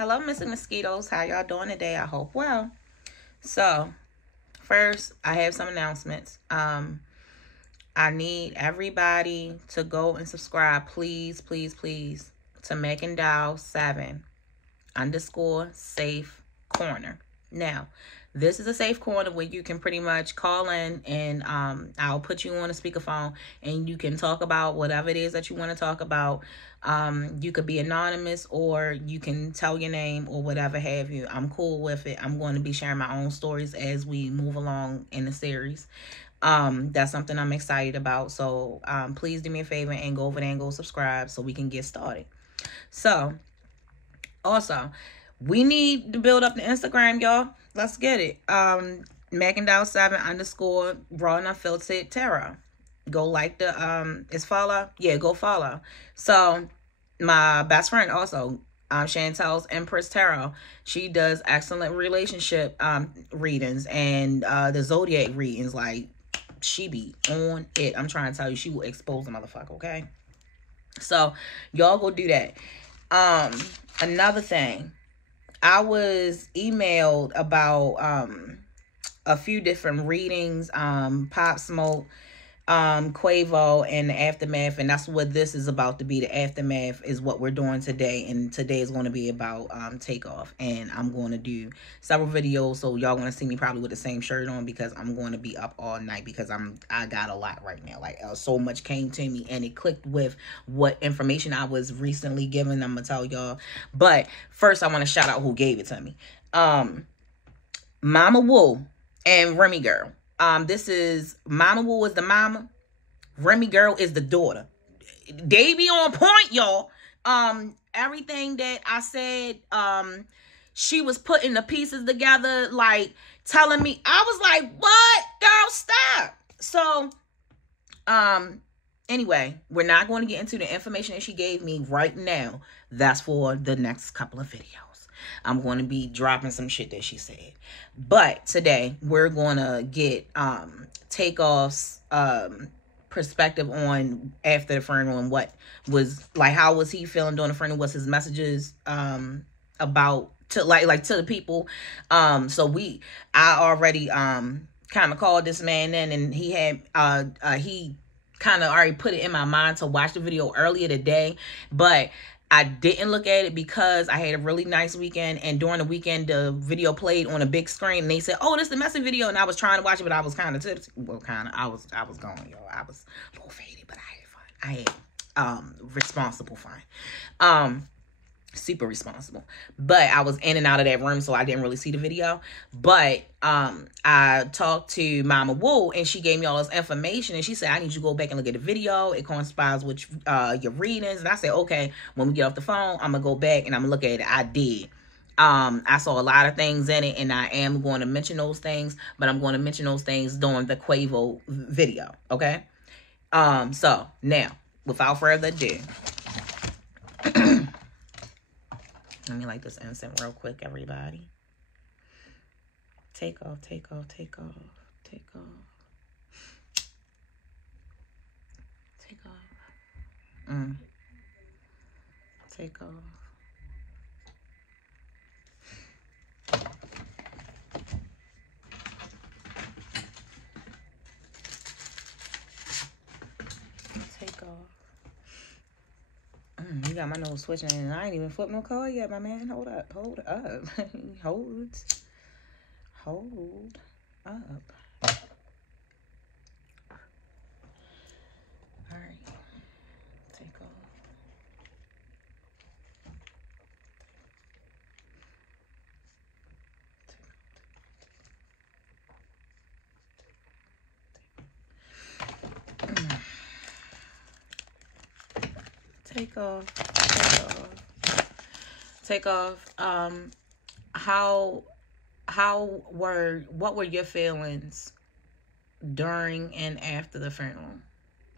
Hello, Mr. Mosquitoes. How y'all doing today? I hope well. So, first, I have some announcements. I need everybody to go and subscribe, please, please, please, to McIndow7_safe corner. Now, this is a safe corner where you can pretty much call in and I'll put you on a speakerphone and you can talk about whatever it is that you want to talk about. You could be anonymous or you can tell your name or whatever have you. I'm cool with it. I'm going to be sharing my own stories as we move along in the series. That's something I'm excited about. So please do me a favor and go over there and go subscribe so we can get started. So also, we need to build up the Instagram, y'all. Let's get it. McIndow7_ raw and unfiltered tarot. Go like the is follow. Yeah, go follow. So my best friend also, Chantel's Empress Tarot. She does excellent relationship readings and the zodiac readings. Like, she be on it. I'm trying to tell you, she will expose the motherfucker, okay? So y'all go do that. Another thing, I was emailed about a few different readings, Pop Smoke, Quavo and the Aftermath, and that's what this is about to be. The Aftermath is what we're doing today, and today is going to be about Takeoff, and I'm going to do several videos, so y'all going to see me probably with the same shirt on because I'm going to be up all night because I got a lot right now. Like, so much came to me and it clicked with what information I was recently given. I'm gonna tell y'all, but first I want to shout out who gave it to me. Mama Woo and Remy Girl. This is Mama Woo is the mama. Remy Girl is the daughter. They be on point, y'all. Everything that I said, she was putting the pieces together, like telling me. I was like, what? Girl, stop. So, anyway, we're not going to get into the information that she gave me right now. That's for the next couple of videos. I'm going to be dropping some shit that she said. But today, we're going to get Takeoff's perspective on after the funeral and what was, like, how was he feeling during the funeral? What's his messages about to like to the people? So I already kind of called this man in, and he had he kind of already put it in my mind to watch the video earlier today, but I didn't look at it because I had a really nice weekend, and during the weekend, the video played on a big screen, and they said, "Oh, this is the message video," and I was trying to watch it, but I was kind of tipsy. Well, kind of, I was going, yo. I was a little faded, but I had fun. I had responsible fun. Super responsible, but I was in and out of that room, so I didn't really see the video. But I talked to Mama Woo, and she gave me all this information, and she said, I need you to go back and look at the video. It corresponds with your readings. And I said, okay, when we get off the phone, I'm gonna go back and I'm gonna look at it. I did. I saw a lot of things in it, and I am going to mention those things, but I'm going to mention those things during the Quavo video, okay? So now, without further ado, let me light this incense real quick, everybody. Take off, take off, take off, take off. Take off. Take off. Take off. You got my nose switching, and I ain't even flipped no card yet, my man. Hold up. Hold up. Hold up. All right. Take off. Take off. Take off. What were your feelings during and after the funeral?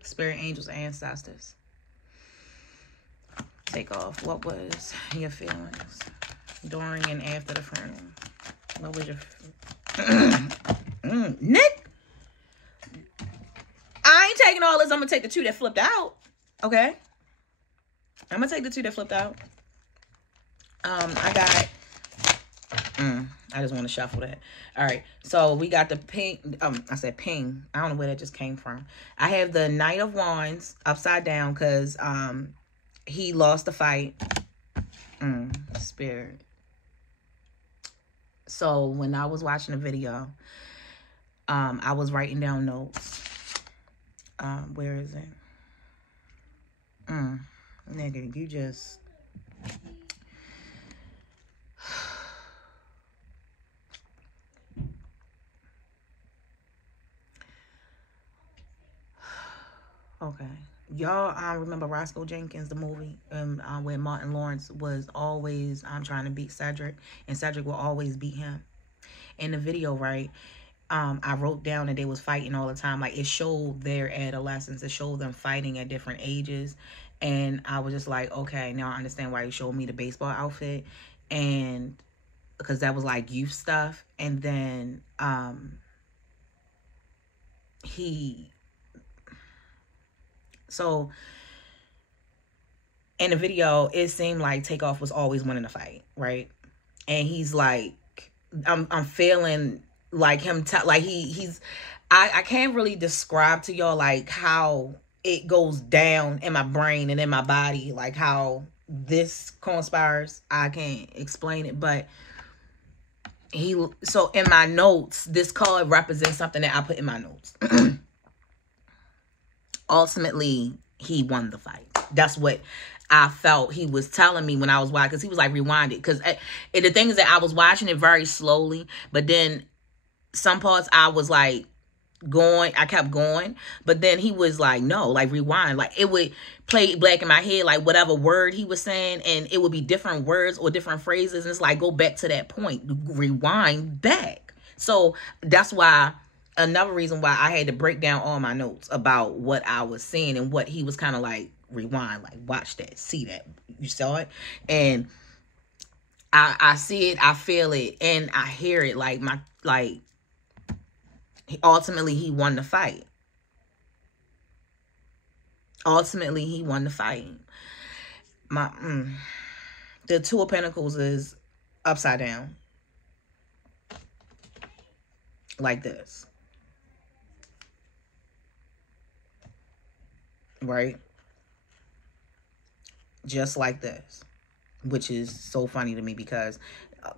Spirit, angels, ancestors. Take off. What was your feelings during and after the funeral? What was your Nick? I ain't taking all this. I'm gonna take the two that flipped out. Okay. I'm gonna take the two that flipped out. I got I just want to shuffle that. All right, so we got the pink. I said ping. I don't know where that just came from. I have the Knight of Wands upside down because he lost the fight. Spirit. So when I was watching the video, I was writing down notes. Where is it? Nigga, you just. Okay. Y'all remember Roscoe Jenkins, the movie, where Martin Lawrence was always trying to beat Cedric, and Cedric will always beat him. In the video, right, I wrote down that they was fighting all the time. Like, it showed their adolescence. It showed them fighting at different ages. And I was just like, okay, now I understand why he showed me the baseball outfit. And because that was like youth stuff. And then so in the video, it seemed like Takeoff was always winning the fight, right? And he's like, I'm feeling like him, like I can't really describe to y'all like how it goes down in my brain and in my body, like how this conspires. I can't explain it, but so in my notes, this card represents something that I put in my notes. Ultimately, he won the fight. That's what I felt he was telling me when I was watching, because he was like, rewind it. Because the thing is that I was watching it very slowly, but then some parts I was like I kept going, but then he was like, no, like rewind. Like it would play black in my head, like whatever word he was saying, and it would be different words or different phrases, and it's like, go back to that point, rewind back. So that's why, another reason why I had to break down all my notes about what I was seeing and what he was kind of like, rewind, like watch that, see that, you saw it. And I see it, I feel it, and I hear it. Ultimately he won the fight. Ultimately he won the fight. The Two of Pentacles is upside down, like this, right? Just like this, which is so funny to me because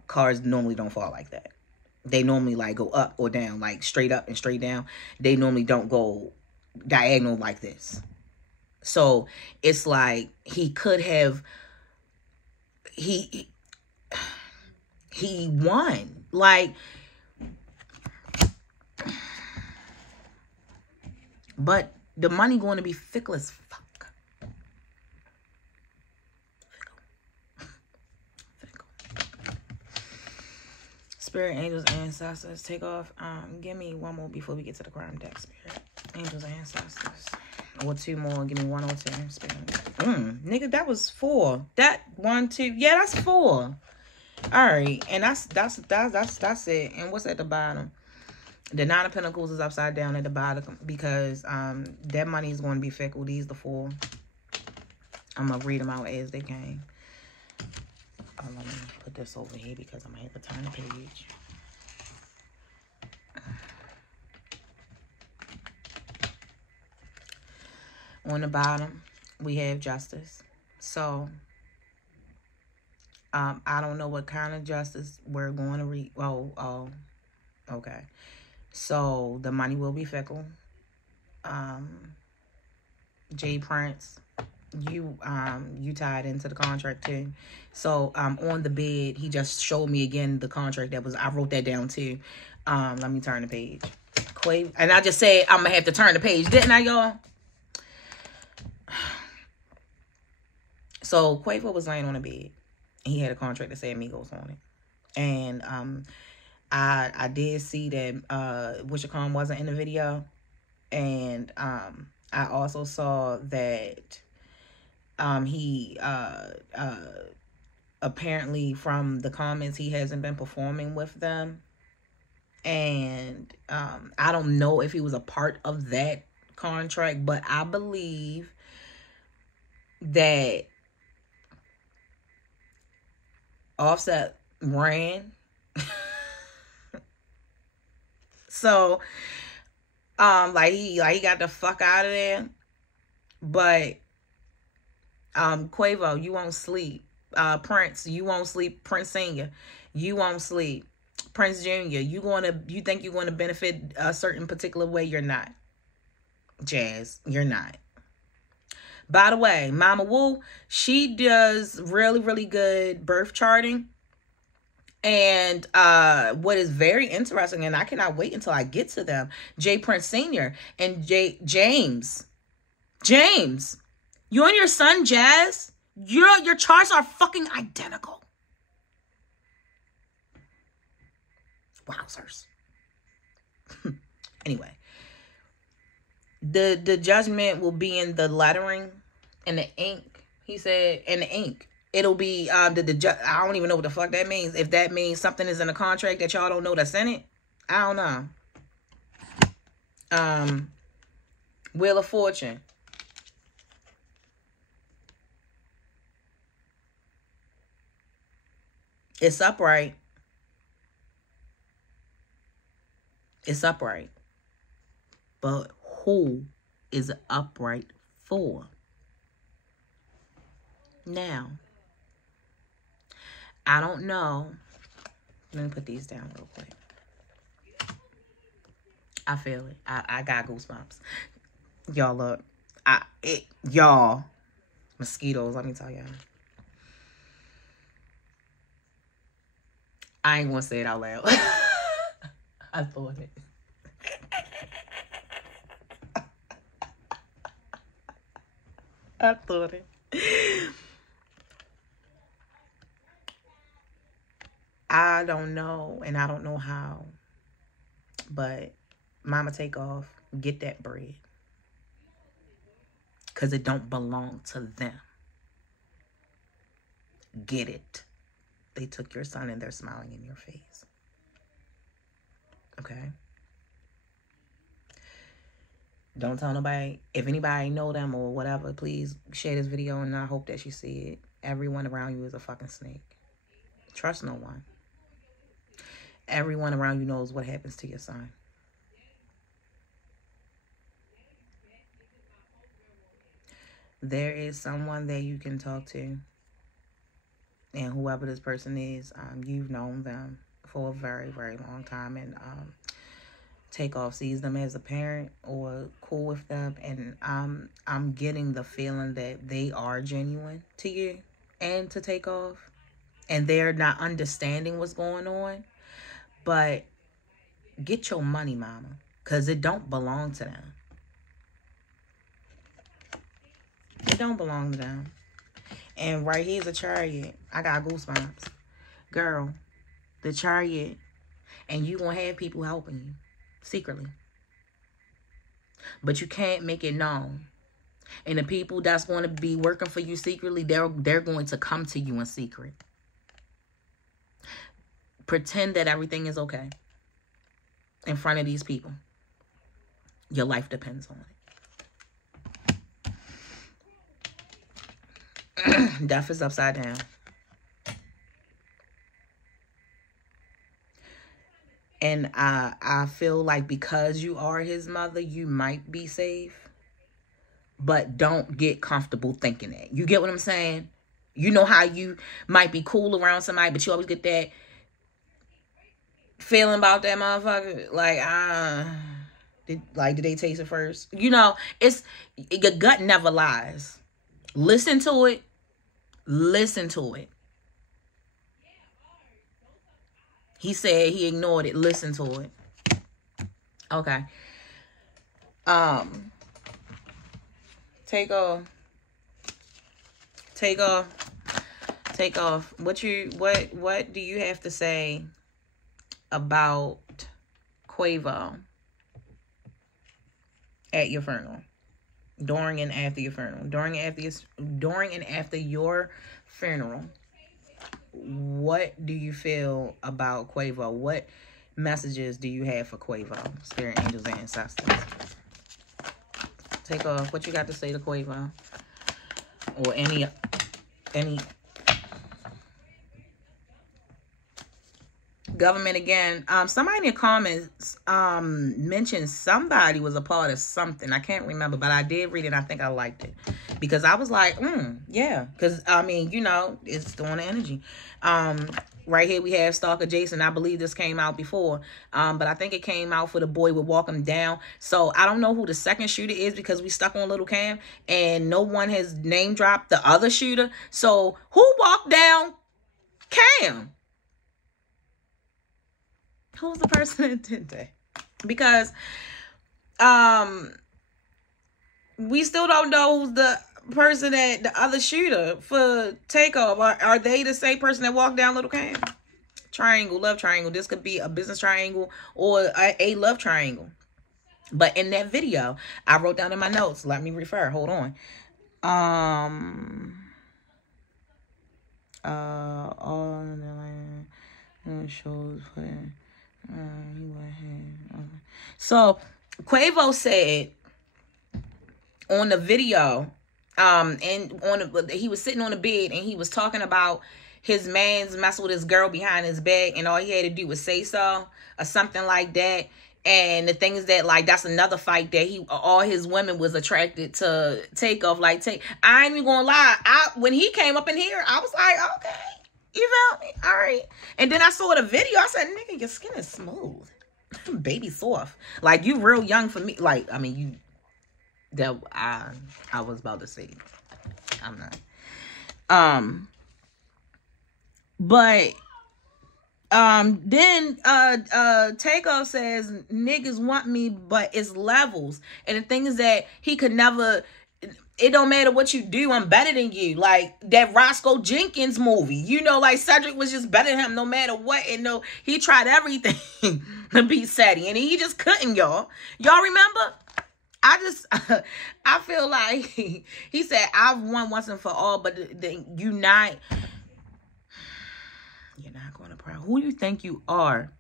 cards normally don't fall like that. They normally like go up or down, like straight up and straight down. They normally don't go diagonal like this. So it's like he could have, he won. Like, but the money going to be fickle as fuck. Spirit, angels, ancestors, take off. Give me one more before we get to the crime deck. Spirit, angels, ancestors, or two more. Give me one or two. Spirit, nigga, that was 4. That 1, 2, yeah, that's 4. All right, and that's it. And what's at the bottom? The 9 of Pentacles is upside down at the bottom because that money is going to be fickle. These the 4. I'm gonna read them out as they came. Let me put this over here because I'm going to have to turn the page. On the bottom, we have justice. So, I don't know what kind of justice we're going to read. Oh, okay. So, the money will be fickle. J Prince, you tied into the contract too. So on the bed, he just showed me again the contract that was, I wrote that down too. Let me turn the page. Quavo, and I just said I'm gonna have to turn the page, didn't I, y'all? So Quavo was laying on the bed. He had a contract that said Migos on it. And I did see that Wishacom wasn't in the video. And I also saw that he apparently from the comments he hasn't been performing with them. And I don't know if he was a part of that contract, but I believe that Offset ran. So, like he got the fuck out of there. But, Quavo, you won't sleep. Prince, you won't sleep. Prince Senior, you won't sleep. Prince Junior, you think you're gonna benefit a certain particular way? You're not. Jazz, you're not. By the way, Mama Wu, she does really, really good birth charting. And what is very interesting, and I cannot wait until I get to them, J. Prince Sr. and James, you and your son, Jazz, your charts are fucking identical. Wowzers. Anyway, the judgment will be in the lettering and the ink. He said, and the ink. It'll be I don't even know what the fuck that means. If that means something is in a contract that y'all don't know that's in it, I don't know. Wheel of Fortune. It's upright. It's upright. But who is it upright for? Now, I don't know. Let me put these down real quick. I feel it. I got goosebumps. Y'all look. Y'all. Mosquitoes, let me tell y'all. I ain't gonna say it out loud. I thought it. I thought it. I don't know, and I don't know how, but Mama Takeoff, get that bread, because it don't belong to them. Get it. They took your son and they're smiling in your face. Okay? Don't tell nobody. If anybody know them or whatever, please share this video, and I hope that you see it. Everyone around you is a fucking snake. Trust no one. Everyone around you knows what happens to your son. There is someone that you can talk to. And whoever this person is, you've known them for a very, very long time. And Takeoff sees them as a parent or cool with them. And I'm getting the feeling that they are genuine to you and to Takeoff. And they're not understanding what's going on. But get your money, mama. Because it don't belong to them. It don't belong to them. And right here's a chariot. I got goosebumps. Girl, the chariot. And you gonna have people helping you. Secretly. But you can't make it known. And the people that's going to be working for you secretly, they're going to come to you in secret. Pretend that everything is okay. In front of these people. Your life depends on it. Death is upside down. And I feel like because you are his mother, you might be safe. But don't get comfortable thinking that. You get what I'm saying? You know how you might be cool around somebody, but you always get that feeling about that motherfucker. Like, did they taste it first? You know, your gut never lies. Listen to it. Listen to it. He said he ignored it. Listen to it. Okay. Takeoff. What do you have to say about Quavo at your funeral? During and after your funeral. During and after your funeral. What do you feel about Quavo? What messages do you have for Quavo? Spirit angels and ancestors. Takeoff. What you got to say to Quavo? Or any Government again. Somebody in the comments mentioned somebody was a part of something. I can't remember, but I did read it and I think I liked it. Because I was like, yeah. Because, I mean, you know, it's throwing the energy. Right here we have Stalker Jason. I believe this came out before. But I think it came out for the boy would walk him down. So I don't know who the second shooter is because we stuck on Little Cam. And no one has name dropped the other shooter. So who walked down Cam? Who's the person that did that? Because we still don't know who's the person that the other shooter for Takeoff. Are they the same person that walked down Little Cam? Triangle, love triangle. This could be a business triangle or a love triangle. But in that video, I wrote down in my notes. Let me refer. Hold on. All in the land shows putting. So Quavo said on the video, he was sitting on the bed and he was talking about his man's messing with his girl behind his back and all he had to do was say so or something like that. And the thing is that, like, that's another fight that all his women was attracted to Takeoff. Like, I ain't even gonna lie. When he came up in here, I was like, okay. You feel me? All right. And then I saw the video. I said, nigga, your skin is smooth. Baby soft. Like, you real young for me. Like, I mean, you... That I was about to say. I'm not. But... then Takeoff says, niggas want me, but it's levels. And the thing is that he could never... It don't matter what you do, I'm better than you. Like that Roscoe Jenkins movie. You know, like Cedric was just better than him no matter what. And no, he tried everything to beat Sadie. And he just couldn't, y'all. Y'all remember? I feel like he said, I've won once and for all, but you're not going to pray. Who do you think you are?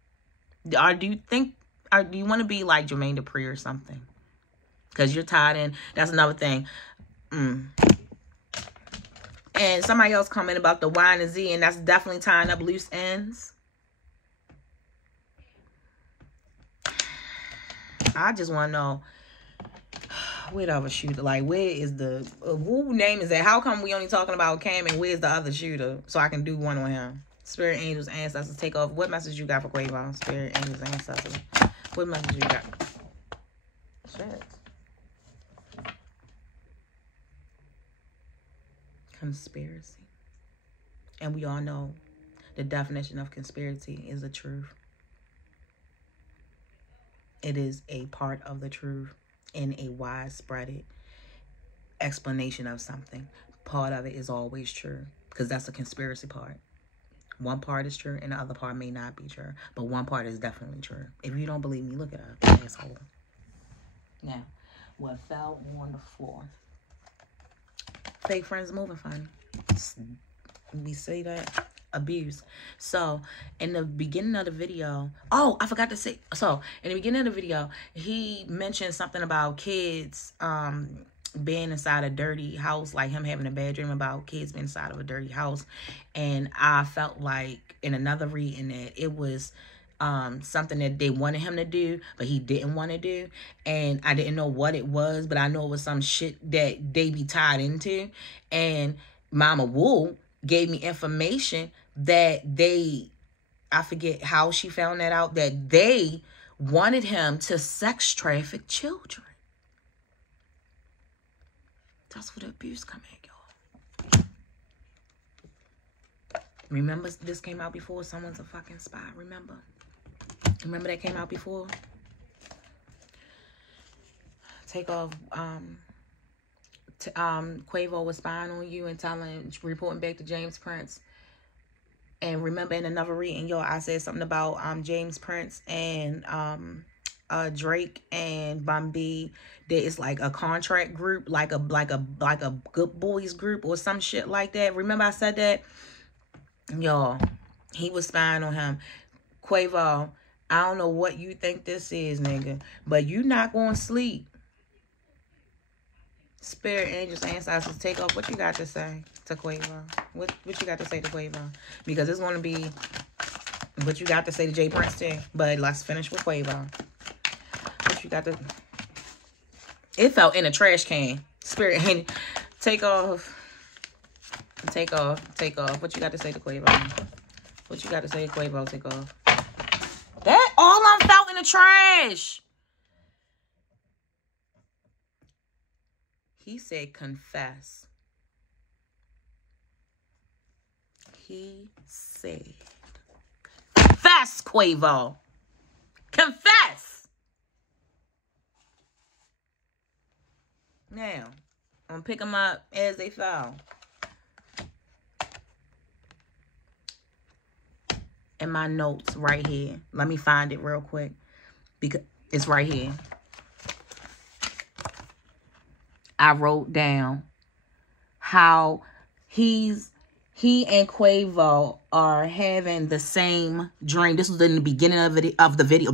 Do you want to be like Jermaine Dupri or something? Because you're tied in. That's another thing. And somebody else commented about the Y and Z, and that's definitely tying up loose ends. I just want to know where the other shooter, like, where is the who name is that? How come we only talking about Cam and where's the other shooter so I can do one on him? Spirit angels, ancestors, take off. What message you got for Quavo? Spirit angels, ancestors. What message you got? Shit. Conspiracy. And we all know the definition of conspiracy is the truth. It is a part of the truth in a widespread explanation of something. Part of it is always true because that's the conspiracy part. One part is true and the other part may not be true, but one part is definitely true. If you don't believe me, look it up, asshole. Now, what fell on the floor? Fake friends moving funny. We say that. Abuse. So, in the beginning of the video... Oh, I forgot to say... So, in the beginning of the video, he mentioned something about kids being inside a dirty house. Like him having a bad dream about kids being inside of a dirty house. And I felt like in another reading that it was... something that they wanted him to do, but he didn't want to do. And I didn't know what it was, but I know it was some shit that they be tied into. And Mama Wu gave me information that I forget how she found that out, that they wanted him to sex traffic children. That's where the abuse come in, y'all. Remember this came out before? Someone's a fucking spy, remember? Remember that came out before? Takeoff, Quavo was spying on you and reporting back to James Prince. And remember in another reading, y'all, I said something about James Prince and Drake and Bumby. There is like a contract group, like a good boys group or some shit like that. Remember I said that? Y'all, he was spying on him. Quavo, I don't know what you think this is, nigga, but you not going to sleep. Spirit angels, ancestors, take off. What you got to say to Quavo? What you got to say to Quavo? Because it's going to be What you got to say to Jay Prince too? But let's finish with Quavo. What you got to... It felt in a trash can. Spirit. Take off. Take off. Take off. What you got to say to Quavo? What you got to say to Quavo? Take off. That all I felt in the trash. He said confess. He said confess, Quavo. Confess. Now, I'm gonna pick them up as they fall. In my notes right here. Let me find it real quick. Because it's right here. I wrote down how he and Quavo are having the same dream. This was in the beginning of the video.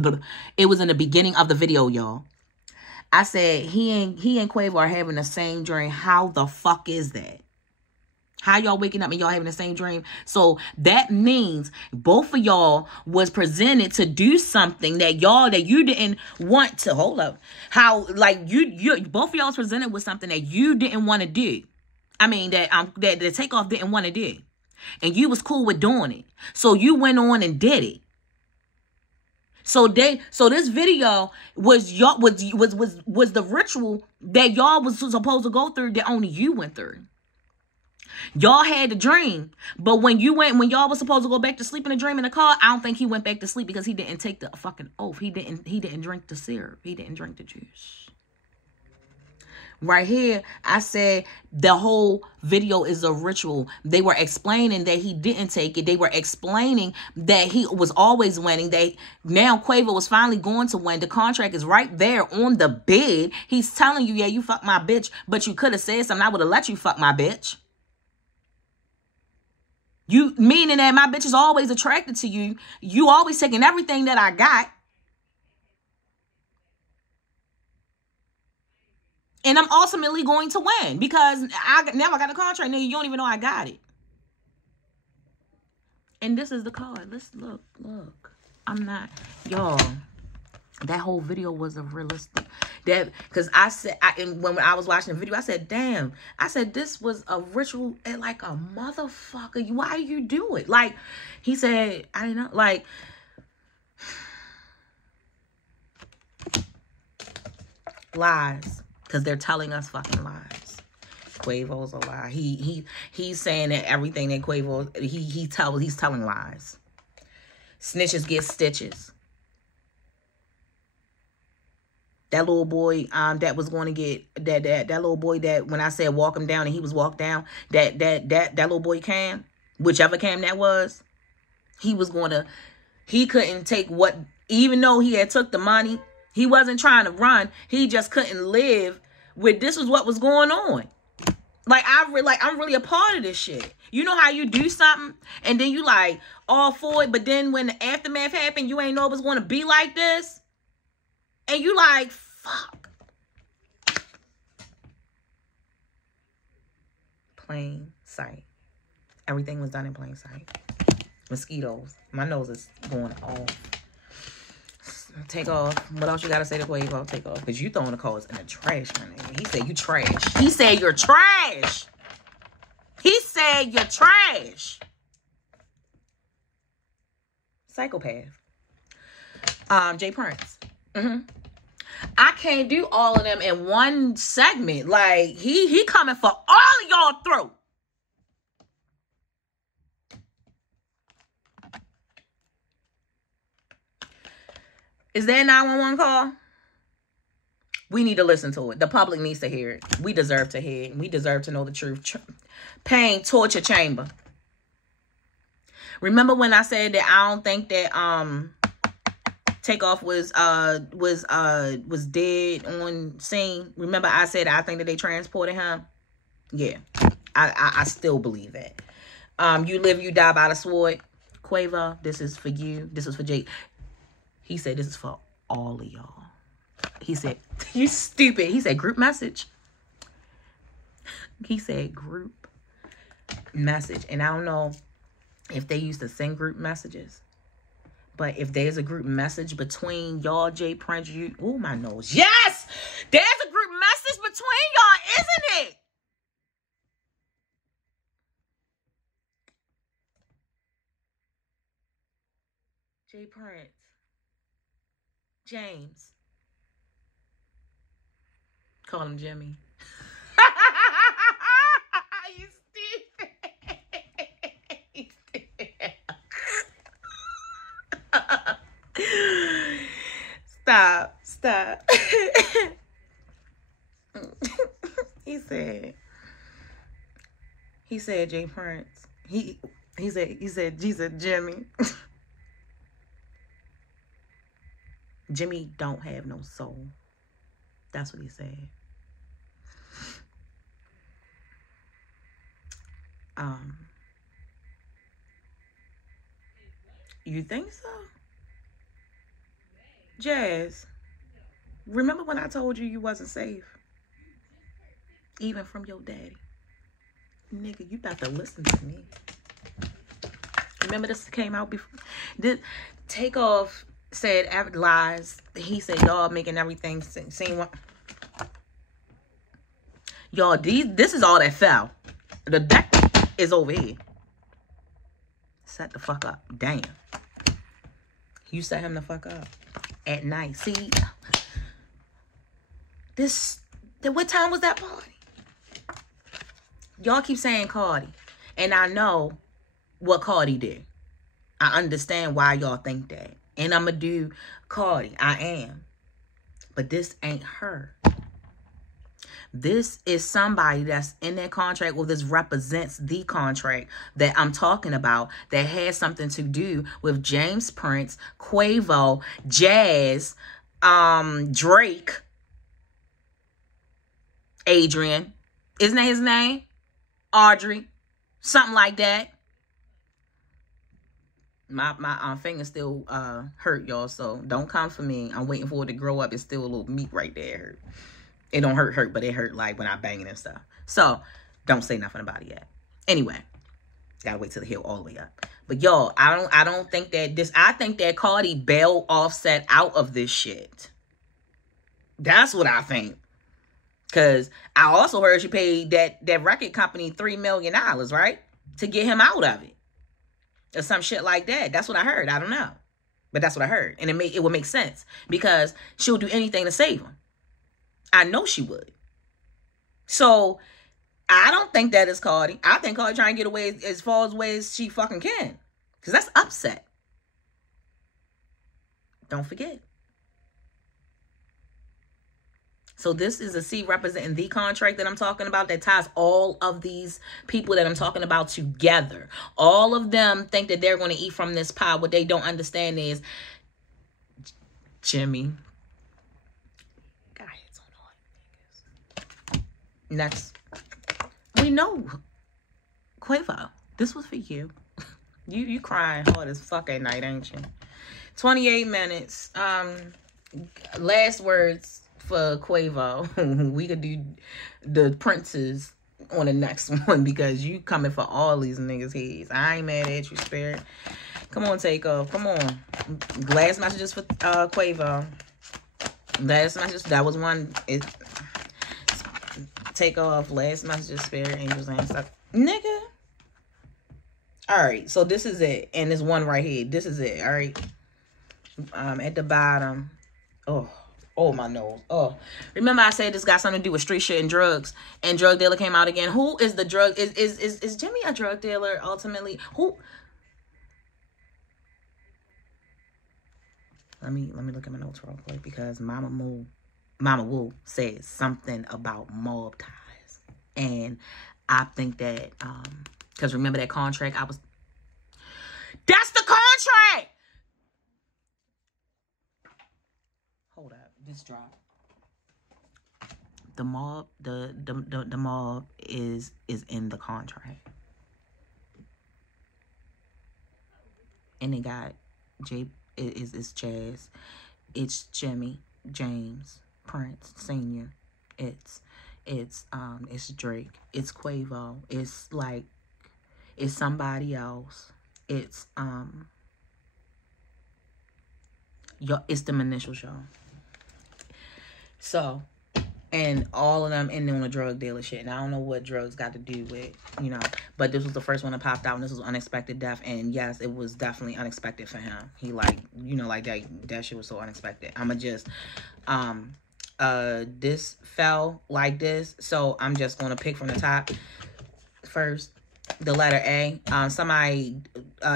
It was in the beginning of the video, y'all. I said he and Quavo are having the same dream. How the fuck is that? How y'all waking up and y'all having the same dream? So that means both of y'all was presented to do something that you didn't want to. Hold up. How like you both of y'all was presented with something that you didn't want to do. I mean that the Takeoff didn't want to do. And you was cool with doing it. So you went on and did it. So this video was the ritual that y'all was supposed to go through that only you went through. Y'all had the dream, but when y'all was supposed to go back to sleep in the dream in the car, I don't think he went back to sleep because he didn't take the fucking oath. He didn't drink the syrup. He didn't drink the juice. Right here, I said the whole video is a ritual. They were explaining that he didn't take it. They were explaining that he was always winning. Now Quavo was finally going to win. The contract is right there on the bed. He's telling you, yeah, you fuck my bitch, but you could have said something. I would have let you fuck my bitch. You meaning that my bitch is always attracted to you. You always taking everything that I got. And I'm ultimately going to win because now I got a contract. Nigga, you don't even know I got it. And this is the card. Let's look. I'm not, y'all. That whole video was a realistic. Because when I was watching the video, I said, damn. I said, this was a ritual like a motherfucker. Why do you do it? Like, he said, I don't know. Like, lies. Because they're telling us fucking lies. Quavo's a lie. He's saying that everything that Quavo, he's telling lies. Snitches get stitches. That little boy that was going to get that little boy that when I said walk him down and he was walked down, that little boy Cam, whichever Cam that was, he couldn't take what, even though he had took the money, he wasn't trying to run. He just couldn't live with this was what was going on. Like I'm really a part of this shit. You know how you do something and then you like all for it, but then when the aftermath happened, you ain't know it was going to be like this. And you like, fuck. Plain sight. Everything was done in plain sight. Mosquitoes. My nose is going off. Take off. What else you got to say to Quavo? Take off. Because you throwing the cards in the trash, my nigga. He said you trash. He said you're trash. He said you're trash. Psychopath. Jay Prince. I can't do all of them in one segment. Like, he coming for all of y'all throat. Is that a 911 call? We need to listen to it. The public needs to hear it. We deserve to hear it. We deserve to know the truth. Pain, torture chamber. Remember when I said that I don't think that Takeoff was dead on scene? Remember I said I think that they transported him? Yeah. I still believe that. You live, you die by the sword. Quavo, this is for you. This is for Jake. He said this is for all of y'all. He said, you stupid. He said group message. He said group message. And I don't know if they used to send group messages. But if there's a group message between y'all, J Prince, you, oh my nose. Yes! There's a group message between y'all, isn't it? J Prince. James. Call him Jimmy. You stupid. Stop. He said J Prince. He said Jimmy. Jimmy don't have no soul. That's what he said. You think so? Jazz, remember when I told you you wasn't safe? Even from your daddy. Nigga, you got to listen to me. Remember this came out before? Takeoff said lies. He said y'all making everything seem what? Y'all, this is all that fell. The deck is over here. Set the fuck up. Damn. You set him the fuck up. At night. See? What time was that party? Y'all keep saying Cardi. And I know what Cardi did. I understand why y'all think that. And I'm going to do Cardi. I am. But this ain't her. This is somebody that's in that contract, or this represents the contract that I'm talking about, that has something to do with James Prince, Quavo, Jazz, Drake, Adrian. Isn't that his name? Audrey. Something like that. My finger still hurt, y'all, so don't come for me. I'm waiting for it to grow up. It's still a little meat right there. Hurt. It don't hurt, but it hurt like when I bang it and stuff. So, don't say nothing about it yet. Anyway, gotta wait till the heal all the way up. But y'all, I don't think that I think that Cardi bailed Offset out of this shit. That's what I think. Because I also heard she paid that record company $3 million, right? To get him out of it. Or some shit like that. That's what I heard. I don't know. But that's what I heard. And it would make sense. Because she'll do anything to save him. I know she would. So, I don't think that is Cardi. I think Cardi trying to get away as far away as she fucking can. Because that's upset. Don't forget. So, this is a C representing the contract that I'm talking about that ties all of these people that I'm talking about together. All of them think that they're going to eat from this pie. What they don't understand is Jimmy. Next, we know Quavo. This was for you. You crying hard as fuck at night, ain't you? 28 minutes. Last words for Quavo. We could do the Princes on the next one because you coming for all these niggas' heads. I ain't mad at you, Spirit. Come on, Takeoff. Come on. Last messages for Quavo. Last messages. That was one. Takeoff, last message, Spirit, angels, and stuff. Nigga. Alright, so this is it. And this one right here. This is it, alright? At the bottom. Oh, my nose. Oh. Remember I said this got something to do with street shit and drugs. And drug dealer came out again. Who is the drug? Is Jimmy a drug dealer, ultimately? Who? Let me look at my notes real quick because Mama Wu said something about mob ties. And I think that, because remember that contract, that's the contract! Hold up, this drop. The mob, the mob is in the contract. And they got it's Jazz, it's Jimmy, James, Prince Senior, it's Drake, it's Quavo, it's somebody else, it's Y'all, it's them initials, y'all. So, and all of them ending on a drug dealer shit. And I don't know what drugs got to do with, you know. But this was the first one that popped out, and this was unexpected death. And yes, it was definitely unexpected for him. He like, you know, like that shit was so unexpected. I'ma just, this fell like this. So I'm just gonna pick from the top first. The letter A. Somebody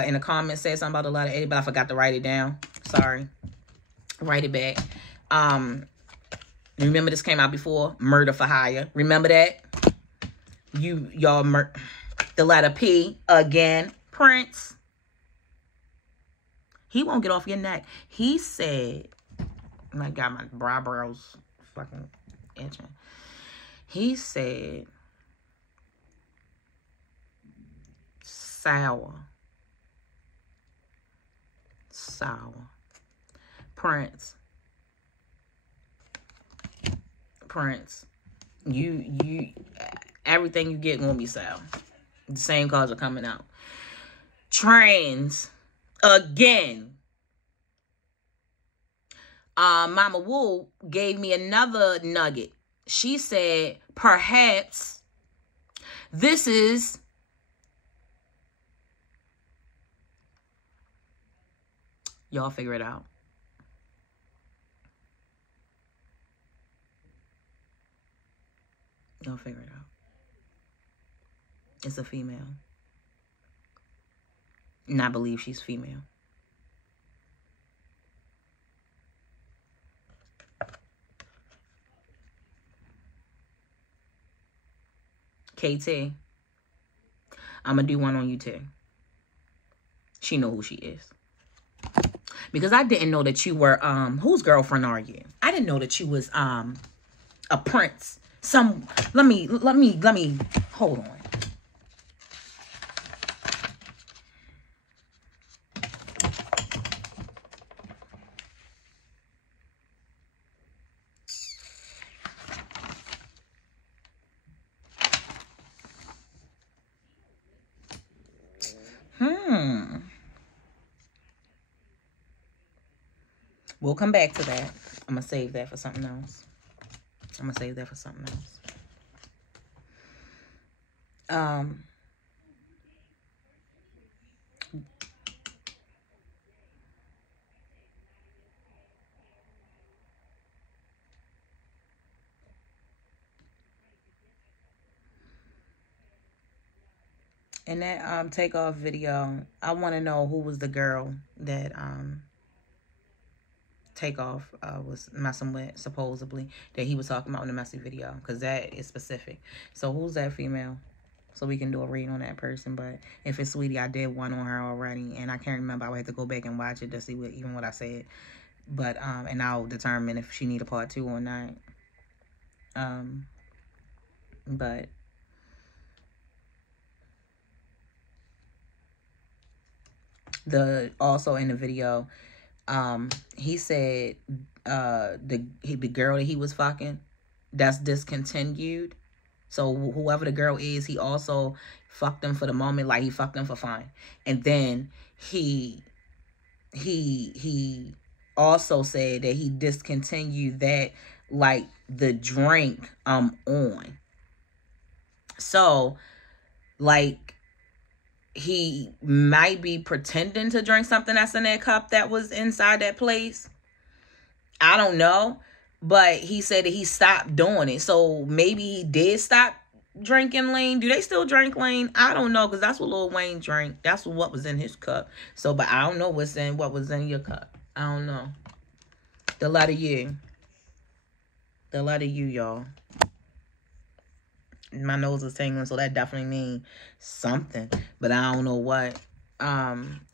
in the comments said something about the letter A, but I forgot to write it down. Sorry. Write it back. Remember this came out before? Murder for hire. Remember that? Y'all, the letter P again. Prince. He won't get off your neck. He said, I got my brows fucking itching. He said, sour. Prince, you everything you get gonna be sour. The same cards are coming out. Trans again. Mama Wu gave me another nugget. She said, perhaps this is y'all figure it out. Y'all figure it out. It's a female. And I believe she's female. KT. I'm going to do one on you too. She know who she is. Because I didn't know that you were, whose girlfriend are you? I didn't know that you was, a prince. Let me, hold on. We'll come back to that. I'm going to save that for something else. In that takeoff video, I want to know who was the girl that Takeoff was messing with, supposedly, that he was talking about in the messy video, because that is specific. So who's that female? So we can do a read on that person. But if it's Sweetie, I did one on her already, and I can't remember. I would have to go back and watch it to see what I said. But and I'll determine if she need a part 2 or not. But also in the video, he said the girl that he was fucking, that's discontinued. So whoever the girl is, he also fucked them for the moment, like he fucked them for fun. And then he also said that he discontinued that, like, the drink on. So, like, he might be pretending to drink something that's in that cup that was inside that place. I don't know. But he said that he stopped doing it. So maybe he did stop drinking lean. Do they still drink lean? I don't know, because that's what Lil Wayne drank. That's what was in his cup. So, but I don't know what was in your cup. I don't know. The letter U. The letter U, y'all. My nose is tingling, so that definitely means something. But I don't know what.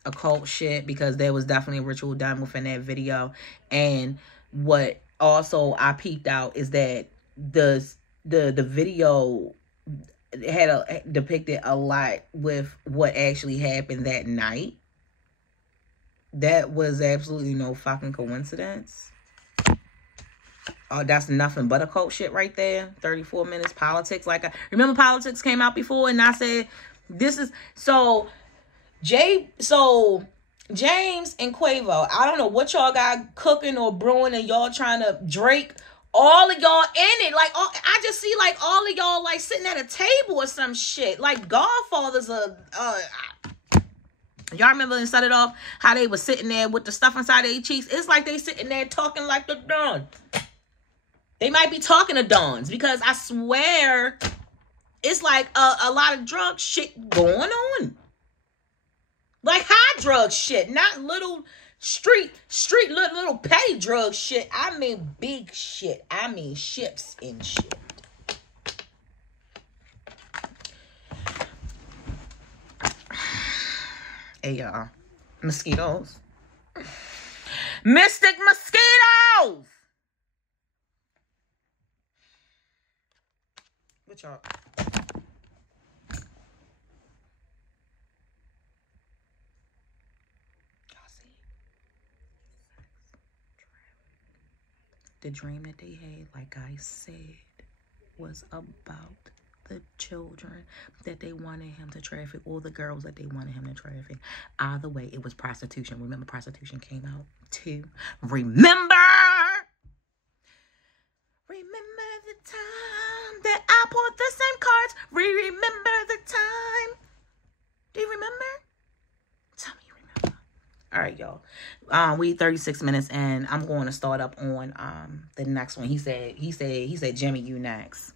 Occult shit, because there was definitely a ritual done within that video. And what also I peeped out is that the video had depicted a lot with what actually happened that night. That was absolutely no fucking coincidence. Oh, that's nothing but occult shit right there. 34 minutes politics. Like, remember politics came out before, and I said this is so James and Quavo, I don't know what y'all got cooking or brewing and y'all trying to Drake all of y'all in it. Like, I just see like all of y'all like sitting at a table or some shit. Like Godfather's y'all remember and set it off how they was sitting there with the stuff inside their cheeks? It's like they sitting there talking like the Don. They might be talking to Dons because I swear it's like a lot of drug shit going on. Like high drug shit, not little street little petty drug shit. I mean big shit. I mean ships and shit. Hey y'all, mosquitoes. Mystic mosquitoes. What y'all? The dream that they had, like I said, was about the children that they wanted him to traffic, or the girls that they wanted him to traffic. Either way, it was prostitution. Remember, prostitution came out too. Remember the time that I bought the same cards. Remember the time. Do you remember? Tell me you remember. All right, y'all. We 36 minutes and I'm going to start up on the next one. He said, Jimmy, you next.